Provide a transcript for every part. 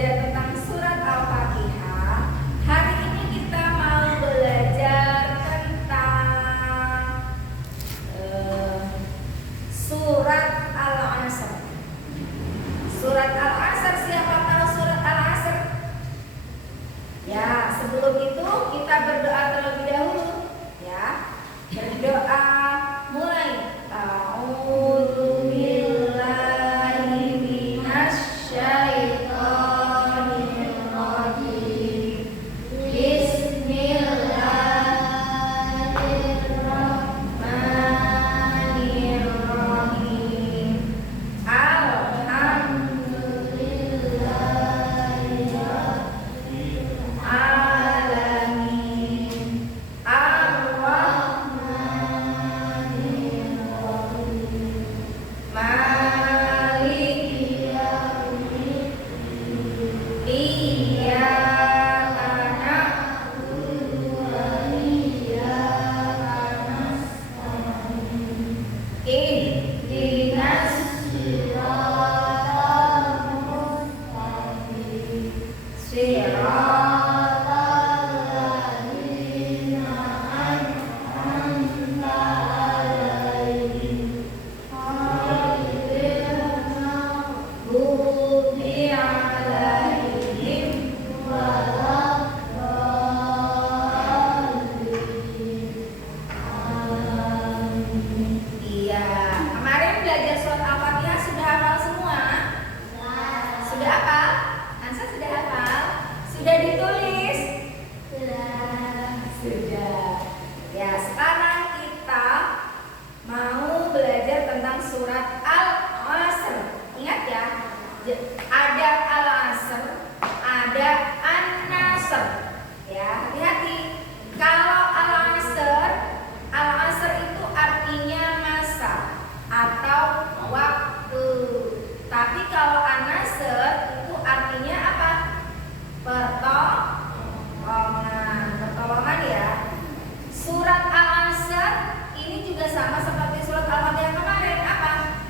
belajar tentang surat Al-Fatihah. Hari ini kita mau belajar tentang surat Al-Asr. Surat Al-Asr, siapa tahu surat Al-Asr? Ya, sebelum itu kita berdoa terlebih dahulu. Ya, berdoa mulai.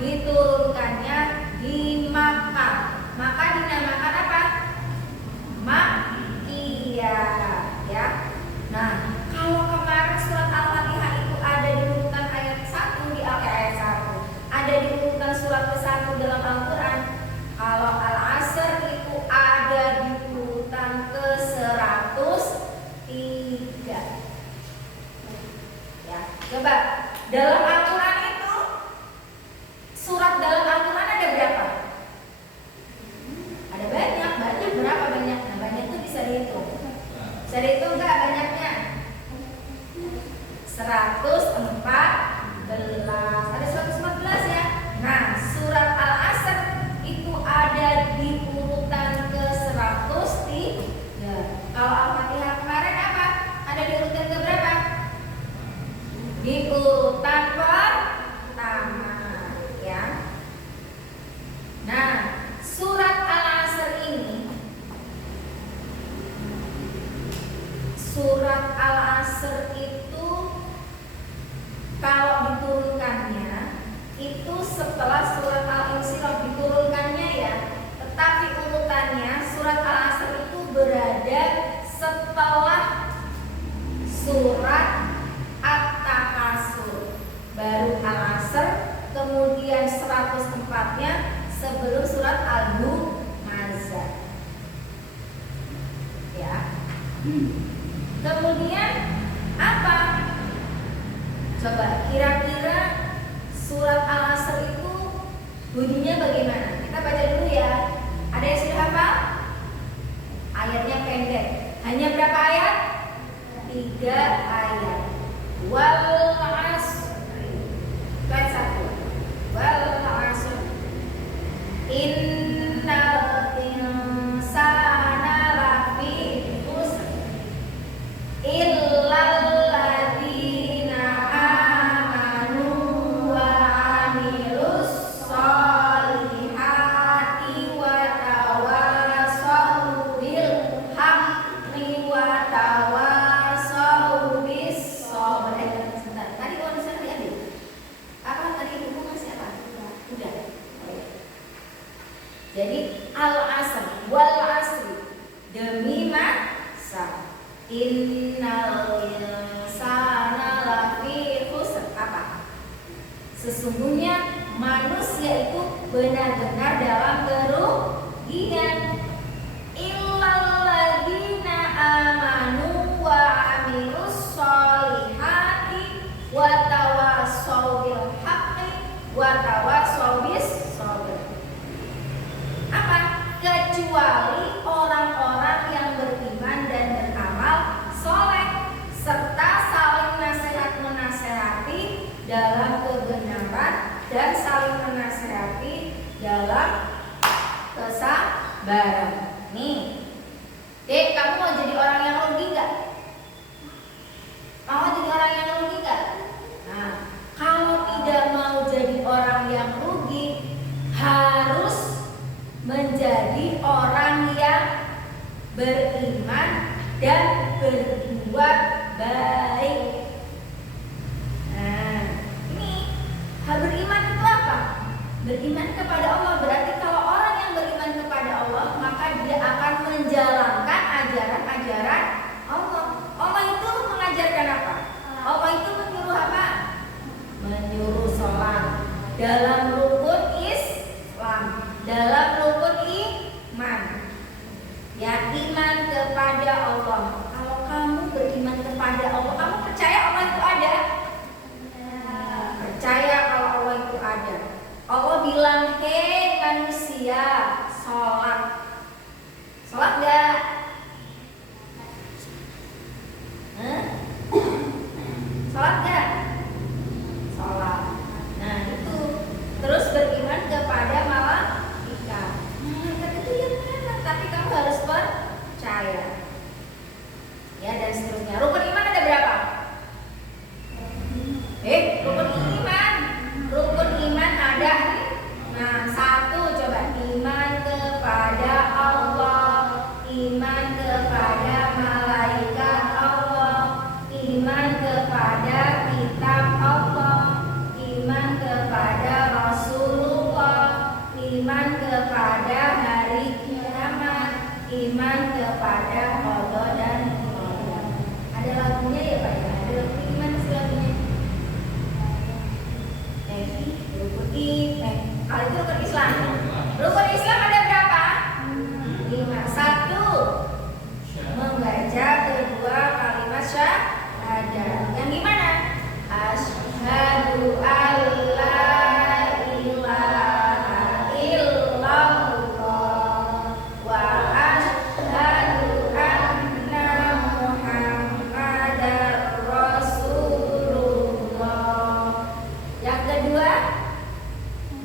Diturunkannya di Makkah, maka dinamakan apa? Makkiyah, ya. Nah, kalau kemarin surat Al-Fatihah itu ada di urutan ayat 1 di ayat 1, ada di urutan surat ke-1 dalam Al-Qur'an. Kalau Al-Asr itu ada di urutan ke-103. Ya, coba dalam Al-Qur'an itu surat dalam Al-Quran ada berapa? Ada banyak. Berapa banyak? Nah, banyak itu bisa dihitung. Bisa dihitung nggak banyaknya? 114. Ada 114 ya. Nah, surat Al-Asr itu ada di urutan ke-103. Kalau Al-Fatihah kemarin apa? Ada di urutan ke berapa? Di urutan pertama. Nah, surat Al-Asr ini, surat Al-Asr itu kalau diturunkannya itu setelah surat Al-Insyirah diturunkannya ya, tetapi urutannya surat Al-Asr itu berada setelah surat At-Takasur, baru Al-Asr, kemudian 104-nya sebelum surat Al-Humazah. Ya. Kemudian apa? Coba kira-kira surat Al-Asr itu bunyinya bagaimana? Kita baca dulu ya. Ada yang sudah hafal? Ayatnya pendek. Hanya berapa ayat? 3 ayat. Wal 'asri. Ayat 1. Wal 'asri. Innal insana lafi khusr illal ladzina amanu wa 'amilus sholihati wa tawassaw bil haqqi wa tawassaw bis sabr. Innal insana lafi khusr. Apa? Sesungguhnya manusia itu benar-benar dalam kerugian. Illal ladzina amanu wa amilus sholihati wa tawassaw bil haqqi wa tawassaw bis sabr. Apa? Kecuali orang-orang yang beriman dan beramal soleh serta saling nasihat-menasehati dalam kebenaran dan saling menasehati dalam kesabaran. Nih, kamu mau jadi orang yang rugi nggak? Mau jadi orang yang rugi nggak? Nah, kalau tidak mau jadi orang yang rugi, harus menjadi orang yang beriman dan berbuat baik. Nah, ini beriman itu apa? Beriman kepada Allah berarti kalau orang yang beriman kepada Allah maka dia akan menjalankan ajaran-ajaran Allah. Allah itu mengajarkan apa? Allah itu menyuruh apa? Menyuruh sholat dalam rukun Islam, dalam rukun iman. Ya, iman kepada Allah. Kalau kamu beriman kepada Allah, kamu percaya Allah itu ada? Percaya kalau Allah itu ada. Allah bilang, hei manusia, sholat. Sholat gak? Sholat gak? Sholat. Nah itu. Terus beriman kepada malaikat. Malaikat itu yang mana? Tapi kamu harus percaya. Ya, dan seterusnya. Rukun iman ada berapa? Rukun iman ada. Nah, satu coba. Iman kepada Allah, iman kepada malaikat Allah, iman kepada kitab Allah, iman kepada Rasulullah, iman kepada hari kiamat, iman kepada qada dan qadar. Ada lagunya ya Pak ya? Ada lagu iman sih lagunya. Kalau itu rukun Islam. Rukun Islam ada berapa? 5. Satu, membaca kedua kalimat syahadat. Yang gimana? Asyhadu alla ilaha illallah wa asyhadu anna Muhammadar Rasulullah. Yang kedua,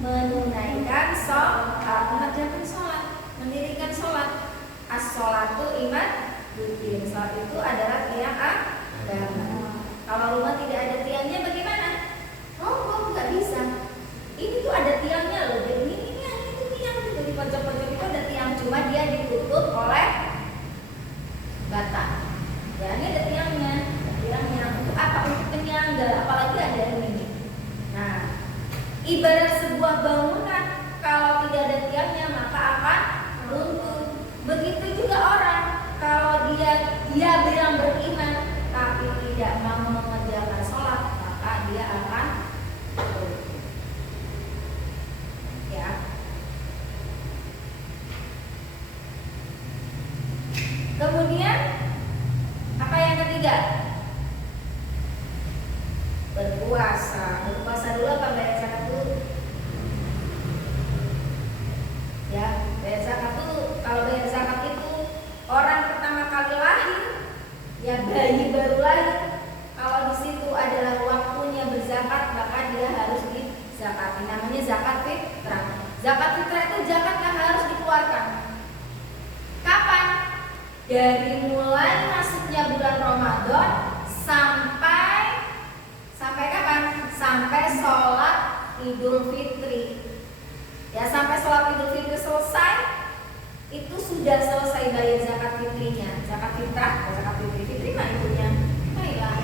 menunaikan mengerjakan sholat, mendirikan sholat. As-sholatu iman rutin. Sholat itu adalah tiang agama. Kalau rumah tidak ada tiangnya bagaimana? Oh, nggak bisa. Ini tuh ada tiangnya loh. Jadi ini tiang itu di pojok-pojok itu ada tiang, cuma dia ditutup oleh bata. Ya, ini ada tiangnya. Tiangnya untuk apa? Untuk penyangga. Apalagi ada ini. Nah, ibarat sebuah bangunan, kalau tidak ada tiangnya maka akan runtuh. Begitu juga orang, kalau dia bilang beriman tapi tidak mau mengerjakan sholat, maka dia akan runtuh. Ya. Kemudian apa yang ketiga? Berpuasa. Berpuasa dulu apa bayar zakat dulu? Ya, bayar zakat dulu. Kalau bayar zakat itu orang pertama kali lahir, ya bayi baru lahir. Kalau di situ adalah waktunya berzakat, maka dia harus dizakati. Namanya zakat fitrah. Zakat fitrah itu zakat yang harus dikeluarkan. Kapan? Dari mulai masuknya bulan Ramadan sampai kapan? Sampai sholat Idul Fitri. Ya, sampai sholat Idul Fitri selesai, itu sudah selesai bayar zakat fitrinya. Zakat fitrah, zakat fitri mana ibunya? Baiklah.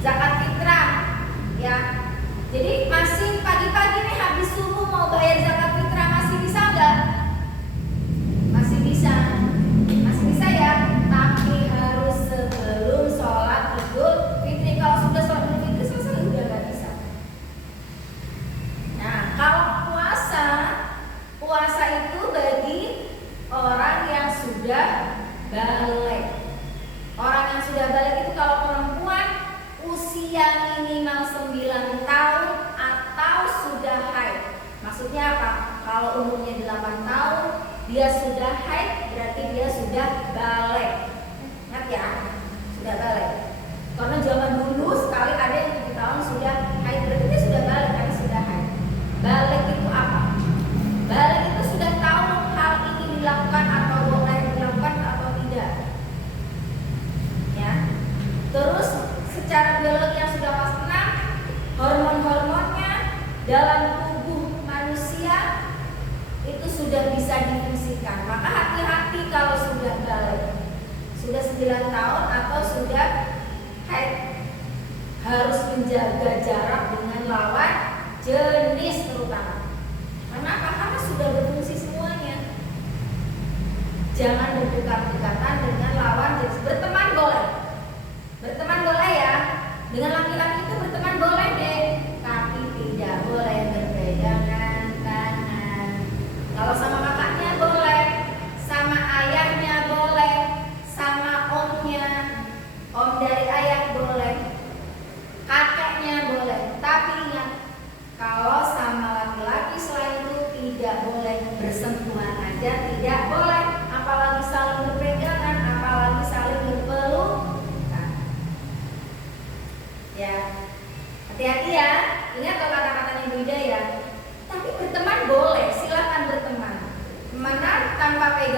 Zakat fitrah, ya. Jadi masih pagi-pagi nih habis subuh mau bayar zakat fitrah, masih bisa nggak? Masih bisa ya. Tapi Maksudnya apa? Kalau umurnya 8 tahun, dia sudah haid, berarti dia sudah balik. Ingat ya, sudah balik. Karena zaman dulu sekali ada yang 7 tahun sudah haid, berarti dia sudah balik karena sudah haid. Balik itu apa? Balik itu sudah tahu hal ini dilakukan atau boleh dilakukan atau tidak. Ya. Terus secara biologi yang sudah pasti tenang, hormon-hormonnya dalam tubuh manusia itu sudah bisa difungsikan. Maka hati-hati kalau sudah balik, sudah 9 tahun atau sudah haid, harus menjaga jarak dengan lawan jenis terutama. Kenapa? Karena sudah berfungsi semuanya. Jangan berdekat-dekatan dengan lawan jenis. Berteman boleh, berteman boleh ya. Dengan laki-laki itu berteman boleh deh, tapi tidak boleh berpegangan tangan. Kalau sama kakaknya boleh, sama ayahnya boleh, sama omnya, om dari ayah boleh, kakeknya boleh. Tapi ingat, kalau sama laki-laki selain itu tidak boleh bersentuhan aja, tidak boleh, apalagi saling berpegangan, apalagi saling berpelukan. Ya, hati-hati ya. Ingat kalau kata-katanya Ibu Ida ya. Tapi berteman boleh, silakan berteman. Temenan tanpa pegangan